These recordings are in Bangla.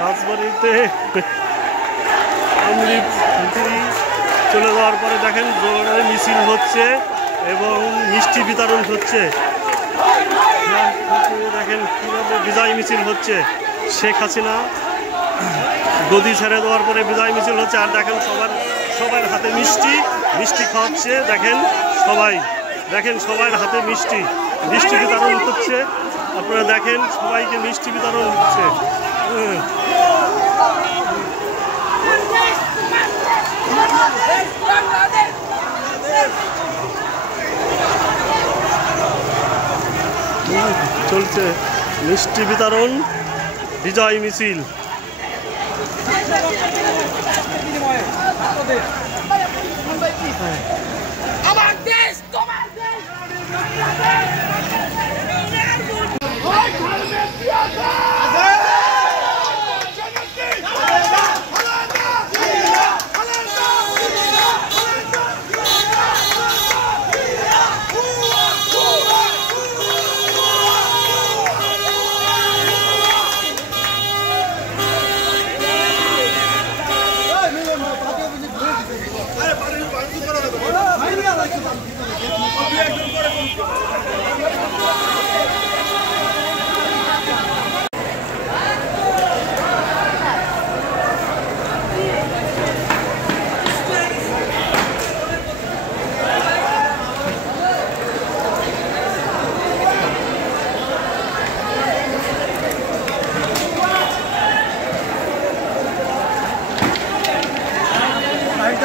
রাজবাড়িতে অমৃত চলে যাওয়ার পরে দেখেন জোরে মিছিল হচ্ছে এবং মিষ্টি বিতরণ হচ্ছে। দেখেন কীভাবে বিজয় মিছিল হচ্ছে। শেখ হাসিনা গদি ছেড়ে দেওয়ার পরে বিজয় মিছিল হচ্ছে। আর দেখেন সবার হাতে মিষ্টি খাওয়াচ্ছে। দেখেন সবার হাতে মিষ্টি বিতরণ হচ্ছে। আপনারা দেখেন সবাইকে মিষ্টি বিতরণ হচ্ছে। চলছে মিষ্টি বিতরণ, বিজয় মিছিল। আমার দেশ তোমার দেশ।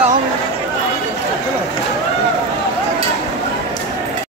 Down.